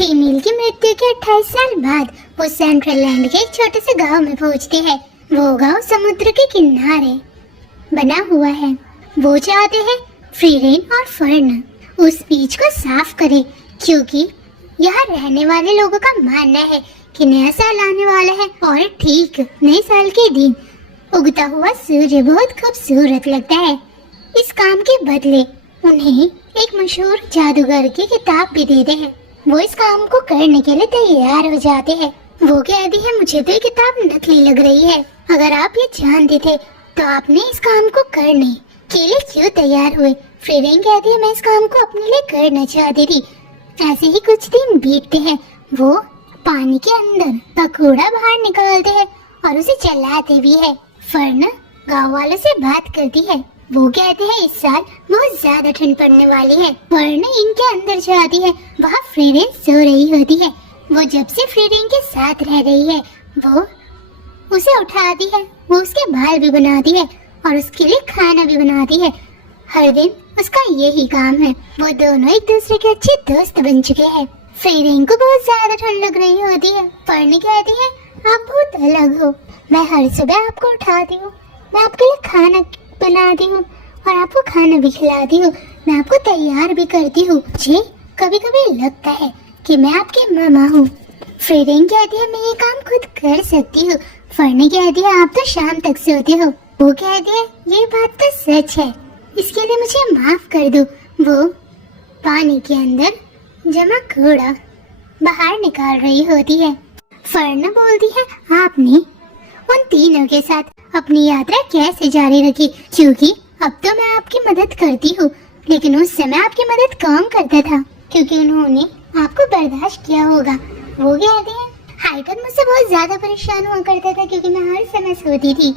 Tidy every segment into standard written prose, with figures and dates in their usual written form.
हीमेल की मृत्यु के 28 साल बाद वो सेंट्रल लैंड के एक छोटे से गांव में पहुंचते हैं। वो गांव समुद्र के किनारे बना हुआ है। वो चाहते हैं फ्रीरेन और फर्न उस बीच को साफ करे, क्योंकि यहाँ रहने वाले लोगों का मानना है कि नया साल आने वाला है और ठीक नए साल के दिन उगता हुआ सूर्य बहुत खूबसूरत लगता है। इस काम के बदले उन्हें एक मशहूर जादूगर की किताब भी देते हैं। वो इस काम को करने के लिए तैयार हो जाते हैं। वो कहती है, मुझे तो ये किताब नकली लग रही है। अगर आप ये जानते थे तो आपने इस काम को करने के लिए क्यों तैयार हुए? फ्रीरेन कहती है, मैं इस काम को अपने लिए करना चाहती थी। ऐसे ही कुछ दिन बीतते हैं। वो पानी के अंदर पकौड़ा बाहर निकालते हैं और उसे चलाते भी है। फर्न गाँव वालों से बात करती है। वो कहते हैं इस साल बहुत ज्यादा ठंड पड़ने वाली है। फर्न इनके अंदर जाती है। वहाँ फ्रीरेन सो रही होती है। वो जब से फ्रीरेन के साथ रह रही है वो उसे उठाती है, वो उसके बाल भी बनाती है और उसके लिए खाना भी बनाती है। हर दिन उसका यही काम है। वो दोनों एक दूसरे के अच्छे दोस्त बन चुके हैं। फ्रीरेन को बहुत ज्यादा ठंड लग रही होती है। फर्न कहती है, आप बहुत अलग हो। मैं हर सुबह आपको उठाती हूँ, मैं आपके लिए खाना बनाती हूँ और आपको खाना भी खिलाती हूँ। मैं आपको तैयार भी करती हूँ। मुझे कभी कभी लगता है कि मैं आपकी मामा हूँ। फ्रीरेन कहती है, मैं ये काम खुद कर सकती हूँ। फर्न कहती है, आप तो शाम तक सोते हो। वो कहती है, ये बात तो सच है, इसके लिए मुझे माफ कर दो। वो पानी के अंदर जमा कूड़ा बाहर निकाल रही होती है। फर्न बोलती है, आपने उन तीनों के साथ अपनी यात्रा कैसे जारी रखी? क्योंकि अब तो मैं आपकी मदद करती हूँ, लेकिन उस समय आपकी मदद कौन करता था? क्योंकि उन्होंने आपको बर्दाश्त किया होगा। वो कहते हैं, हाइटर मुझसे बहुत ज्यादा परेशान हुआ करता था क्योंकि मैं हर समय सोती थी।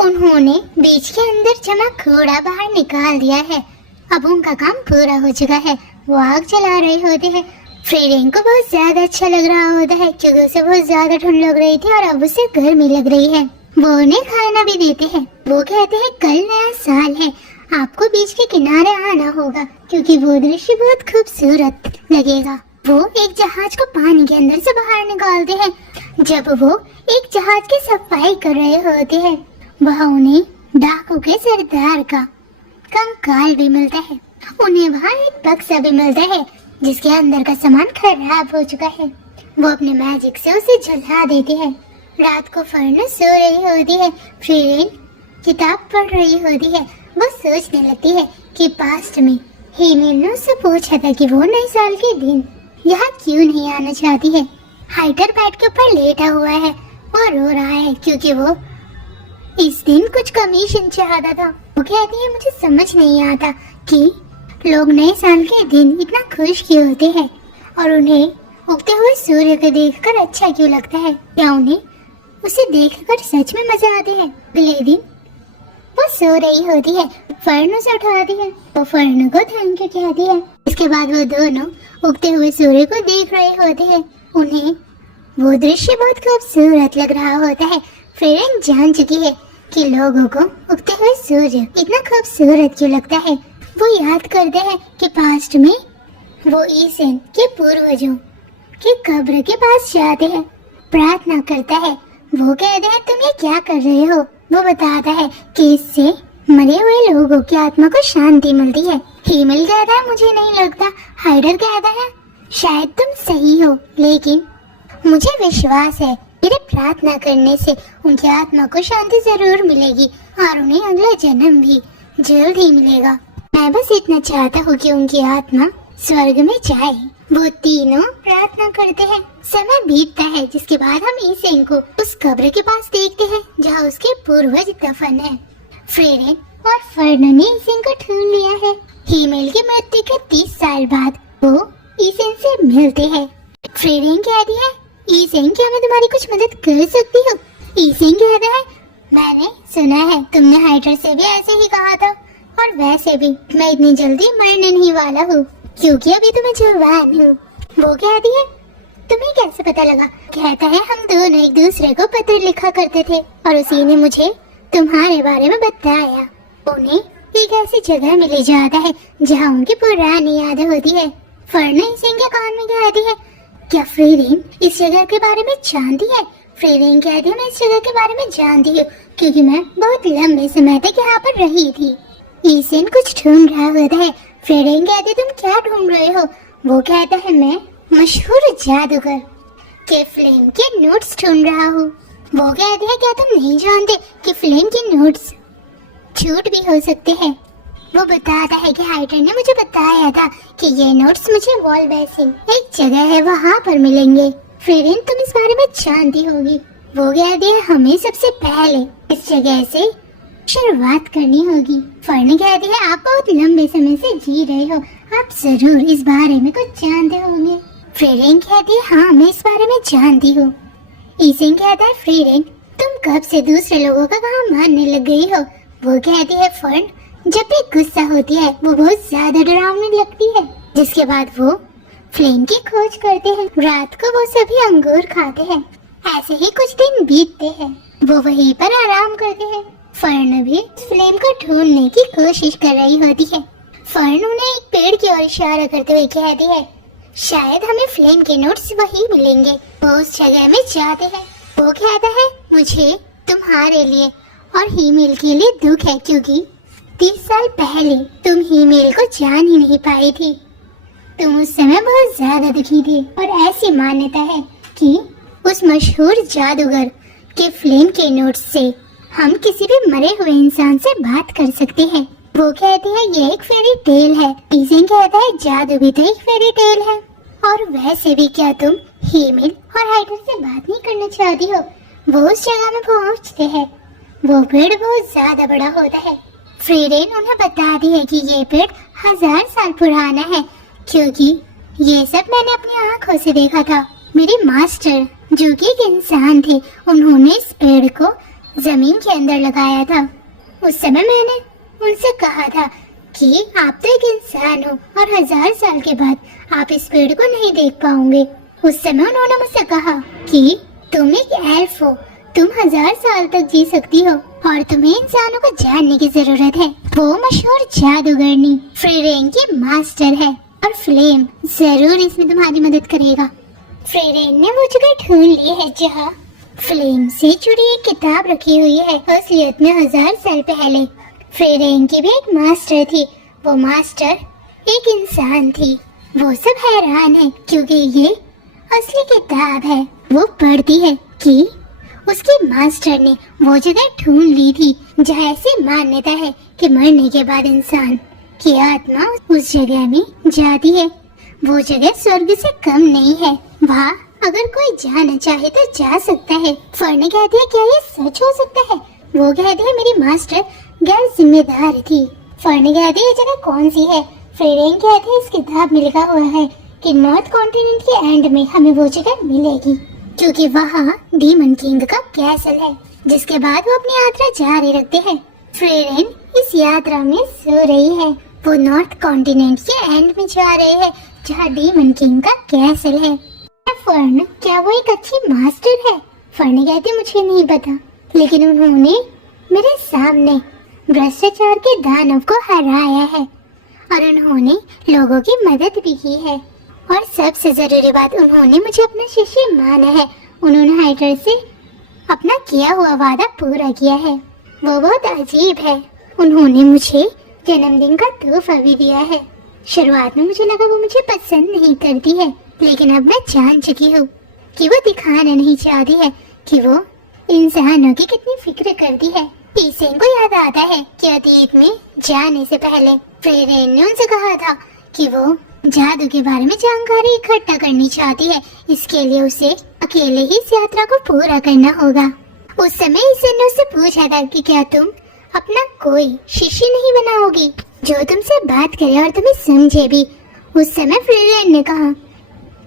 उन्होंने बीच के अंदर जमा कूड़ा बाहर निकाल दिया है। अब उनका काम पूरा हो चुका है। वो आग जला रहे होते हैं। फ्रीरेन को बहुत ज्यादा अच्छा लग रहा होता है क्योंकि उसे बहुत ज्यादा ठंड लग रही थी और अब उसे गर्मी लग रही है। वो उन्हें खाना भी देते हैं। वो कहते हैं, कल नया साल है, आपको बीच के किनारे आना होगा क्योंकि वो दृश्य बहुत खूबसूरत लगेगा। वो एक जहाज को पानी के अंदर से बाहर निकालते हैं। जब वो एक जहाज की सफाई कर रहे होते हैं वहाँ उन्हें डाकू के सरदार का कंकाल भी मिलता है। उन्हें वहाँ एक बक्सा भी मिलता है जिसके अंदर का सामान खराब हो चुका है। वो अपने मैजिक से उसे जला देते हैं। रात को फर्न सो रही होती है। फ्रीरेन किताब पढ़ रही होती है। वो सोचने लगती है कि पास्ट में हीमेल ने उससे पूछा था कि वो नए साल के दिन यहाँ क्यों नहीं आना चाहती है। हाइटर बेड के ऊपर लेटा हुआ है। वो रो रहा है क्योंकि वो इस दिन कुछ कमीशन चाहता था। वो कहती है, मुझे समझ नहीं आता कि लोग नए साल के दिन इतना खुश क्यों होते हैं और उन्हें उगते हुए सूर्य को देखकर अच्छा क्यों लगता है। क्या उन्हें उसे देखकर सच में मजा आते हैं? अगले दिन वो सो रही होती है। फर्न उसे उठाती है। वो फर्न को थैंक यू कहती है। इसके बाद वो दोनों उगते हुए सूर्य को देख रहे होते हैं। उन्हें वो दृश्य बहुत खूबसूरत लग रहा होता है। फ्रीरेन जान चुकी है कि लोगों को उगते हुए सूर्य इतना खूबसूरत क्यों लगता है। वो याद करते हैं कि पास्ट में वो ईसेन के पूर्वजों की कब्र के पास जाते हैं, प्रार्थना करता है। वो कहते हैं, तुम ये क्या कर रहे हो? वो बताता है कि इससे मरे हुए लोगों की आत्मा को शांति मिलती है। हीमेल कहता है, मुझे नहीं लगता। हाइडर कहता है, शायद तुम सही हो, लेकिन मुझे विश्वास है मेरे प्रार्थना करने से उनकी आत्मा को शांति जरूर मिलेगी और उन्हें अगला जन्म भी जल्द ही मिलेगा। मैं बस इतना चाहता हूँ कि उनकी आत्मा स्वर्ग में जाए। वो तीनों प्रार्थना करते हैं। समय बीतता है जिसके बाद हम ईसेन को उस कब्र के पास देखते हैं जहाँ उसके पूर्वज दफन है। फ्रीरेन और फर्न ने ईसेन को ढूंढ लिया है। हीमेल की मृत्यु के 30 साल बाद वो ईसेन से मिलते हैं। फ्रीरेन कहती है, ईसेन, क्या मैं तुम्हारी कुछ मदद कर सकती हूँ? ईसेन कहता है, मैंने सुना है तुमने हाइड्रा से भी ऐसे ही कहा था और वैसे भी मैं इतनी जल्दी मरने नहीं वाला हूँ क्योंकि अभी तो मैं जवान हूँ। वो कहती है, तुम्हें कैसे पता लगा? कहता है, हम दोनों एक दूसरे को पत्र लिखा करते थे और उसी ने मुझे तुम्हारे बारे में बताया। उन्हें एक ऐसी जगह में ले जाता है जहाँ उनकी पुरानी यादें होती है। फर्न ईसेन के कान में कहती है, क्या फ्रीरेन इस जगह के बारे में जानती है? फ्रीरेन कहती है मैं इस जगह के बारे में जानती हूँ क्योंकि मैं बहुत लंबे समय तक यहाँ पर रही थी। ईसेन कुछ ढूंढ रहा होता है। फ्रीरेन कहती तुम क्या ढूंढ रहे हो? वो कहता है मैं मशहूर जादूगर के फ्लेम के नोट्स ढूंढ रहा हूँ। वो कहती है क्या तुम नहीं जानते कि फ्लेम के नोट्स झूठ भी हो सकते हैं? वो बताता है कि हाइटर ने मुझे बताया था कि ये नोट्स मुझे वॉल बेसिन एक जगह है वहाँ पर मिलेंगे। फ्रीरेन तुम इस बारे में जानती होगी। वो कहती है हमें सबसे पहले इस जगह से शुरुआत करनी होगी। फर्न कहती है आप बहुत लंबे समय से जी रहे हो, आप जरूर इस बारे में कुछ जानते होंगे। फ्रीरेन कहती है हाँ मैं इस बारे में जानती हूँ। ईसेन कहता है फ्रीरेन तुम कब से दूसरे लोगों का काम मानने लग गई हो? वो कहती है फर्न जब भी गुस्सा होती है वो बहुत ज्यादा डरावनी लगती है। जिसके बाद वो फ्लेम की खोज करते हैं। रात को वो सभी अंगूर खाते हैं। ऐसे ही कुछ दिन बीतते हैं। वो वहीं पर आराम करते हैं। फर्न भी फ्लेम को ढूंढने की कोशिश कर रही होती है। फर्न उन्हें एक पेड़ की ओर इशारा करते हुए कहती है शायद हमें फ्लेम के नोट्स वहीं मिलेंगे। वो उस जगह में जाते हैं। वो कहता है मुझे तुम्हारे लिए और हीमेल के लिए दुख है क्योंकि 30 साल पहले तुम हीमेल को जान ही नहीं पाई थी। तुम उस समय बहुत ज्यादा दुखी थी और ऐसी मान्यता है कि उस मशहूर जादूगर के फ्लेम के नोट्स से हम किसी भी मरे हुए इंसान से बात कर सकते हैं। वो कहती है ये एक फेरी टेल है। ईसेन कहता है जादू भी तो एक फेरी टेल है। और वैसे भी क्या तुम हीमेल और हाइटर से बात नहीं करना चाहती हो? वो उस जगह में पहुँचते हैं। वो पेड़ बहुत ज्यादा बड़ा होता है। फ्रीरेन उन्हें बताती है कि ये पेड़ 1000 साल पुराना है क्योंकि ये सब मैंने अपनी आंखों से देखा था। मेरे मास्टर जो कि एक इंसान थे उन्होंने इस पेड़ को जमीन के अंदर लगाया था। उस समय मैंने उनसे कहा था कि आप तो एक इंसान हो और 1000 साल के बाद आप इस पेड़ को नहीं देख पाओगे। उस समय उन्होंने मुझसे कहा कि तुम एक एल्फ हो, तुम 1000 साल तक जी सकती हो और तुम्हें इंसानों को जानने की जरूरत है। वो मशहूर जादूगरनी फ्रीरेन की मास्टर है और फ्लेम जरूर इसमें तुम्हारी मदद करेगा। फ्रीरेन ने वो जगह ढूंढ ली है जहाँ फ्लेम से जुड़ी एक किताब रखी हुई है। असलियत में 1000 साल पहले फ्रीरेन की भी एक मास्टर थी। वो मास्टर एक इंसान थी। वो सब हैरान है क्योंकि ये असली किताब है। वो पढ़ती है कि उसके मास्टर ने वो जगह ढूंढ ली थी जहाँ ऐसी मान्यता है कि मरने के बाद इंसान की आत्मा उस जगह में जाती है। वो जगह स्वर्ग से कम नहीं है। वहाँ अगर कोई जाना चाहे तो जा सकता है। फर्न कहती है क्या ये सच हो सकता है? वो कहती है मेरी मास्टर गैर जिम्मेदार थी। फर्न कहती है ये जगह कौन सी है? फ्रीरेन कहती है इस किताब में लिखा हुआ है कि नॉर्थ कॉन्टिनेंट के एंड में हमें वो जगह मिलेगी क्योंकि वहाँ डीमन किंग का कैसल है। जिसके बाद वो अपनी यात्रा जारी रखते हैं। फ्रीरेन इस यात्रा में सो रही है। वो नॉर्थ कॉन्टिनेंट के एंड में जा रहे हैं जहाँ डीमन किंग का कैसल है। फर्न क्या वो एक अच्छी मास्टर है? फर्न कहती मुझे नहीं पता लेकिन उन्होंने मेरे सामने भ्रष्टाचार के दानव को हराया है और उन्होंने लोगों की मदद भी की है और सबसे जरूरी बात उन्होंने मुझे अपना शिष्य माना है। उन्होंने हाइटर से अपना किया हुआ वादा पूरा किया है। वो बहुत अजीब है। उन्होंने मुझे जन्मदिन का तोहफा भी दिया है। शुरुआत में मुझे लगा वो मुझे पसंद नहीं करती है लेकिन अब मैं जान चुकी हूँ कि वो दिखाना नहीं चाहती है कि वो इंसानों की कितनी फिक्र करती है। ईसेन को याद आता है कि अतीत में जाने से पहले फ्रीरेन ने उनसे कहा था कि वो जादू के बारे में जानकारी इकट्ठा करनी चाहती है। इसके लिए उसे अकेले ही इस यात्रा को पूरा करना होगा। उस समय ईसेन ने उससे पूछा था कि क्या तुम अपना कोई शिष्य नहीं बनाओगी जो तुमसे बात करे और तुम्हें समझे भी? उस समय फ्रीरेन ने कहा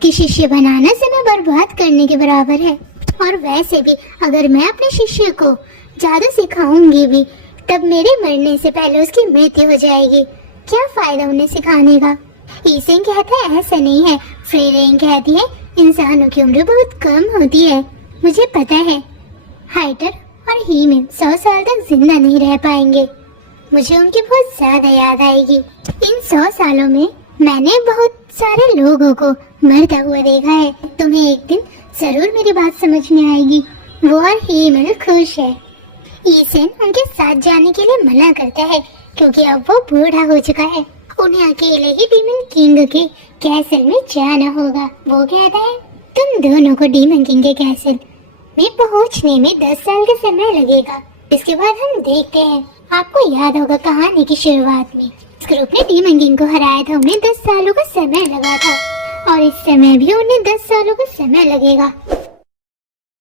कि शिष्य बनाना समय बर्बाद करने के बराबर है और वैसे भी अगर मैं अपने शिष्य को जादू सिखाऊंगी भी तब मेरे मरने से पहले उसकी मृत्यु हो जाएगी। क्या फायदा उन्हें सिखाने का? ईसेन कहता है ऐसा नहीं है। फ्रीरेन कहती है इंसानों की उम्र बहुत कम होती है। मुझे पता है हाइटर और हीमेन 100 साल तक जिंदा नहीं रह पाएंगे। मुझे उनकी बहुत ज्यादा याद आएगी। इन 100 सालों में मैंने बहुत सारे लोगों को मरता हुआ देखा है। तुम्हें एक दिन जरूर मेरी बात समझ में आएगी। वो और हीमल खुश है। ईसन उनके साथ जाने के लिए मना करता है क्योंकि अब वो बूढ़ा हो चुका है। उन्हें अकेले ही डीमन किंग के कैसल में जाना होगा। वो कहता है तुम दोनों को डीमन किंग के कैसल में पहुंचने में 10 साल का समय लगेगा। इसके बाद हम देखते हैं। आपको याद होगा कहानी की शुरुआत में इस ग्रुप ने डीमन किंग को हराया था। उन्हें 10 सालों का समय लगा था और इस समय भी उन्हें 10 सालों का समय लगेगा।